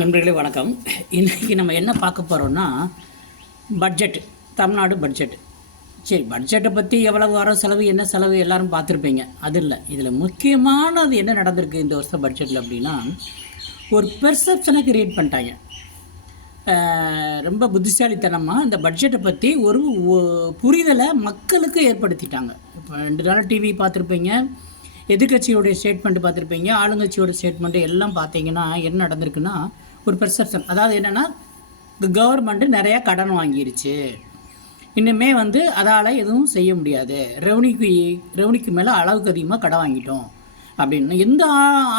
நண்பர்களே வணக்கம். இன்றைக்கி நம்ம என்ன பார்க்க போகிறோம்னா பட்ஜெட், தமிழ்நாடு பட்ஜெட். சரி, பட்ஜெட்டை பற்றி எவ்வளவு வர செலவு, என்ன செலவு எல்லாரும் பார்த்துருப்பீங்க. அது இல்லை, இதில் முக்கியமானது என்ன நடந்திருக்கு இந்த வருஷம் பட்ஜெட்டில் அப்படின்னா, ஒரு பெர்செப்ஷனை க்ரியேட் பண்ணிட்டாங்க. ரொம்ப புத்திசாலித்தனமாக இந்த பட்ஜெட்டை பற்றி ஒரு புரிதலை மக்களுக்கு ஏற்படுத்திட்டாங்க. இப்போ 2 நாள் டிவி பார்த்துருப்பீங்க, எதிர்கட்சியோடைய ஸ்டேட்மெண்ட் பார்த்துருப்பீங்க, ஆளுங்கட்சியோட ஸ்டேட்மெண்ட்டு எல்லாம் பார்த்தீங்கன்னா என்ன நடந்திருக்குன்னா, ஒரு பெர்செப்ஷன். அதாவது என்னென்னா, கவர்மெண்ட்டு நிறையா கடன் வாங்கிருச்சு, இன்னுமே அதால் எதுவும் செய்ய முடியாது, ரெவன்யூக்கு மேலே அளவுக்கு அதிகமாக கடன் வாங்கிட்டோம் அப்படின்னு. எந்த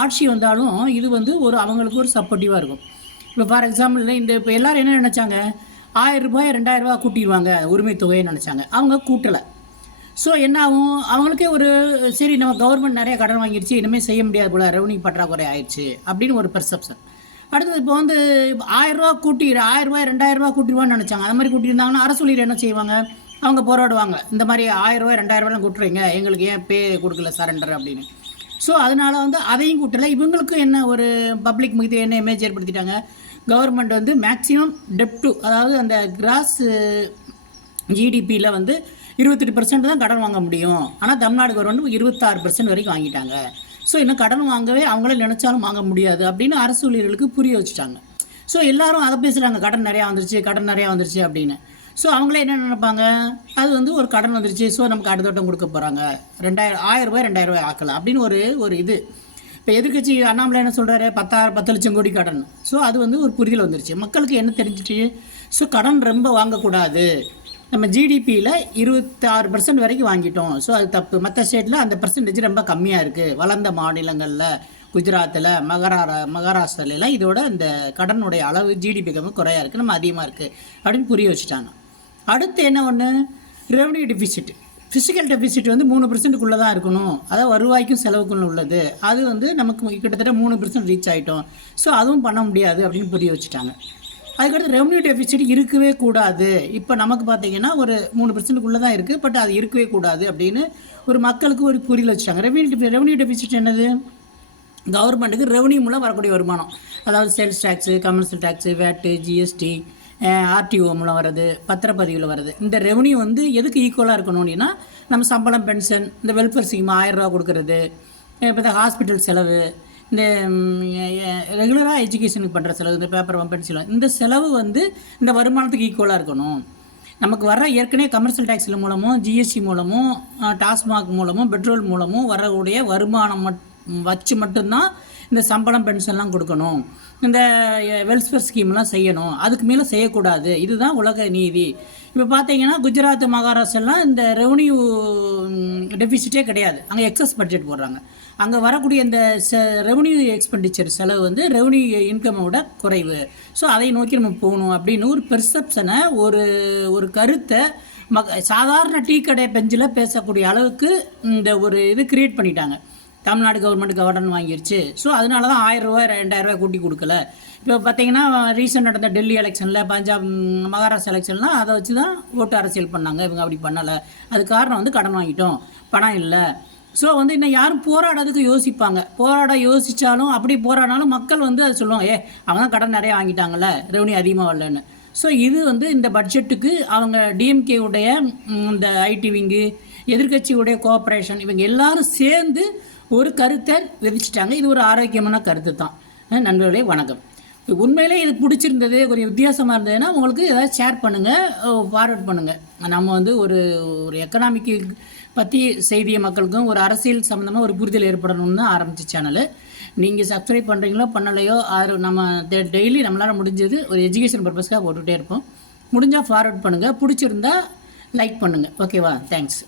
ஆட்சி வந்தாலும் இது ஒரு அவங்களுக்கு ஒரு சப்போர்ட்டிவாக இருக்கும். இப்போ ஃபார் எக்ஸாம்பிள் இப்போ எல்லோரும் என்ன நினச்சாங்க, 1000 ரூபாய் 2000 ரூபா கூட்டிடுவாங்க உரிமை தொகையை நினச்சாங்க. அவங்க கூட்டலை. ஸோ என்ன ஆகும், அவங்களுக்கே ஒரு சரி நம்ம கவர்மெண்ட் நிறைய கடன் வாங்கிடுச்சு, இனிமேல் செய்ய முடியாது போல், ரெவன்யூ பற்றாக்குறை ஆயிடுச்சு அப்படின்னு ஒரு பெர்செப்ஷன். அடுத்தது இப்போ 1000 ரூபா 2000 ரூபா கூட்டிடுவான்னு நினச்சாங்க. அது மாதிரி கூட்டியிருந்தாங்கன்னா அரசு ஊழியர் என்ன செய்வாங்க, அவங்க போராடுவாங்க, இந்த மாதிரி 1000 ரூபா 2000 ரூபாலாம் கூட்டுறீங்க, எங்களுக்கு ஏன் பே கொடுக்கல சரண்டர் அப்படின்னு. ஸோ அதனால் அதையும் கூட்டலை. இவங்களுக்கு என்ன ஒரு பப்ளிக் மீது என்ன இமேஜ் ஏற்படுத்திட்டாங்க, கவர்மெண்ட் மேக்ஸிமம் டெப்டு, அதாவது அந்த கிராஸ் ஜிடிபியில் 28% தான் கடன் வாங்க முடியும். ஆனால் தமிழ்நாடு கவர்மெண்ட் 26% வரைக்கும் வாங்கிட்டாங்க. ஸோ இன்னும் கடன் வாங்கவே அவங்களே நினச்சாலும் வாங்க முடியாது அப்படின்னு அரசு ஊழியர்களுக்கு புரிய வச்சுட்டாங்க. ஸோ எல்லோரும் அதை பேசுகிறாங்க, கடன் நிறையா வந்துருச்சு அப்படின்னு. ஸோ அவங்களே என்ன நினைப்பாங்க, அது ஒரு கடன் வந்துருச்சு, ஸோ நமக்கு அடுத்த வட்டம் கொடுக்க போகிறாங்க, 1000 ரூபாய் 2000 ரூபாய் ஆக்கலாம் அப்படின்னு ஒரு இது. இப்போ எதிர்கட்சி அண்ணாமலை என்ன சொல்கிறாரு, 10 லட்சம் கோடி கடன். ஸோ அது ஒரு புரிதல் வந்துருச்சு. மக்களுக்கு என்ன தெரிஞ்சிச்சு, ஸோ கடன் ரொம்ப வாங்கக்கூடாது, நம்ம ஜிடிபியில் 26% வரைக்கும் வாங்கிட்டோம், ஸோ அது தப்பு. மற்ற ஸ்டேட்டில் அந்த பர்சன்டேஜ் ரொம்ப கம்மியாக இருக்குது. வளர்ந்த மாநிலங்களில் குஜராத்தில், மகாராஷ்டிராலாம் இதோட இந்த கடனுடைய அளவு ஜிடிபி குறையாக இருக்குது, நம்ம அதிகமாக இருக்குது அப்படின்னு புரிய வச்சுட்டாங்க. அடுத்து என்ன ஒன்று, ரெவன்யூ டெபிசிட். ஃபிசிக்கல் டெபிசிட் 3%க்குள்ளே தான் இருக்கணும், அதாவது வருவாய்க்கும் செலவுக்குள்ள உள்ளது. அது நமக்கு கிட்டத்தட்ட 3% ரீச் ஆகிட்டோம், ஸோ அதுவும் பண்ண முடியாது அப்படின்னு புரிய வச்சுட்டாங்க. அதுக்கடுத்து ரெவன்யூ டெபிசிட் இருக்கவே கூடாது. இப்போ நமக்கு பார்த்திங்கன்னா ஒரு 3%க்குள்ளே தான் இருக்குது, பட் அது இருக்கவே கூடாது அப்படின்னு ஒரு மக்களுக்கு ஒரு புரியல வச்சுட்டாங்க. ரெவன்யூ டெபிசிட் என்னது, கவர்மெண்ட்டுக்கு ரெவன்யூ மூலம் வரக்கூடிய வருமானம், அதாவது சேல்ஸ் டேக்ஸு, கமர்ஷியல் டேக்ஸு, வேட்டு, ஜிஎஸ்டி, ஆர்டிஓ மூலம் வர்றது, பத்திரப்பதிவில் வர்றது. இந்த ரெவன்யூ எதுக்கு ஈக்குவலாக இருக்கணும் அப்படின்னா, நம்ம சம்பளம், பென்ஷன், இந்த வெல்ஃபேர் ஸ்கீம் 1000 ரூபா கொடுக்கறது, இப்போ இந்த ஹாஸ்பிட்டல் செலவு, இந்த ரெகுலராக எஜுகேஷனுக்கு பண்ணுற செலவு, இந்த பேப்பர் பென்சில், இந்த செலவு இந்த வருமானத்துக்கு ஈக்குவலாக இருக்கணும். நமக்கு வர ஏற்கனவே கமர்ஷியல் டேக்ஸில் மூலமும், ஜிஎஸ்டி மூலமும், டாஸ்மாக் மூலமும், பெட்ரோல் மூலமும் வரக்கூடிய வருமானம் வச்சு மட்டும்தான் இந்த சம்பளம், பென்ஷன்லாம் கொடுக்கணும், இந்த வெல்ஃபேர் ஸ்கீம்லாம் செய்யணும், அதுக்கு மேலே செய்யக்கூடாது. இதுதான் உலக நீதி. இப்போ பார்த்தீங்கன்னா குஜராத், மகாராஷ்டிரெலாம் இந்த ரெவன்யூ டெபிசிட்டே கிடையாது, அங்கே எக்ஸஸ் பட்ஜெட் போடுறாங்க. அங்கே வரக்கூடிய இந்த ரெவன்யூ எக்ஸ்பெண்டிச்சர் செலவு ரெவன்யூ இன்கமோட குறைவு. ஸோ அதை நோக்கி நம்ம போகணும் அப்படின்னு ஒரு பெர்செப்ஷனை, ஒரு கருத்தை சாதாரண டீ கடை பெஞ்சில் பேசக்கூடிய அளவுக்கு இந்த ஒரு இது கிரியேட் பண்ணிட்டாங்க. தமிழ்நாடு கவர்மெண்ட்டுக்கு கடன் வாங்கிருச்சு, ஸோ அதனால தான் 1000 ரூபாய் 2000 ரூபாய் கூட்டி கொடுக்கல. இப்போ பார்த்தீங்கன்னா ரீசெண்ட் நடந்த டெல்லி எலெக்ஷனில், பஞ்சாப், மகாராஷ்டிரா எலெக்ஷன்லாம் அதை வச்சு தான் ஓட்டு அரசியல் பண்ணாங்க. இவங்க அப்படி பண்ணலை, அது காரணம் கடன் வாங்கிட்டோம், பணம் இல்லை. ஸோ இன்னும் யாரும் போராடாதுக்கு யோசிப்பாங்க. போராட யோசித்தாலும், அப்படி போராடினாலும் மக்கள் அதை சொல்லுவாங்க, அவங்க தான் கடன் நிறையா வாங்கிட்டாங்கல்ல, ரெவன்யூ அதிகமாக வரலன்னு. ஸோ இது இந்த பட்ஜெட்டுக்கு அவங்க டிஎம்கேவுடைய இந்த ஐடி விங்கு, எதிர்கட்சியுடைய கோஆப்ரேஷன், இவங்க எல்லாரும் சேர்ந்து ஒரு கருத்தை விதிச்சிட்டாங்க. இது ஒரு ஆரோக்கியமான கருத்து தான். நண்பர்களே வணக்கம். உண்மையிலே இது பிடிச்சிருந்தது, கொஞ்சம் வித்தியாசமாக இருந்ததுன்னா உங்களுக்கு ஏதாவது ஷேர் பண்ணுங்கள், ஃபார்வர்ட் பண்ணுங்கள். நம்ம ஒரு எக்கனாமிக்கு பற்றி செய்தியை மக்களுக்கும், ஒரு அரசியல் சம்மந்தமாக ஒரு புரிதல் ஏற்படணும்னு தான் ஆரம்பித்த சேனலு. நீங்கள் சப்ஸ்கிரைப் பண்ணுறீங்களோ பண்ணலையோ, அது நம்ம டெய்லி நம்மளால் முடிஞ்சது ஒரு எஜுகேஷன் பர்பஸ்க்காக போட்டுகிட்டே இருப்போம். முடிஞ்சால் ஃபார்வர்ட் பண்ணுங்கள், பிடிச்சிருந்தா லைக் பண்ணுங்கள். ஓகேவா? தேங்க்ஸ்.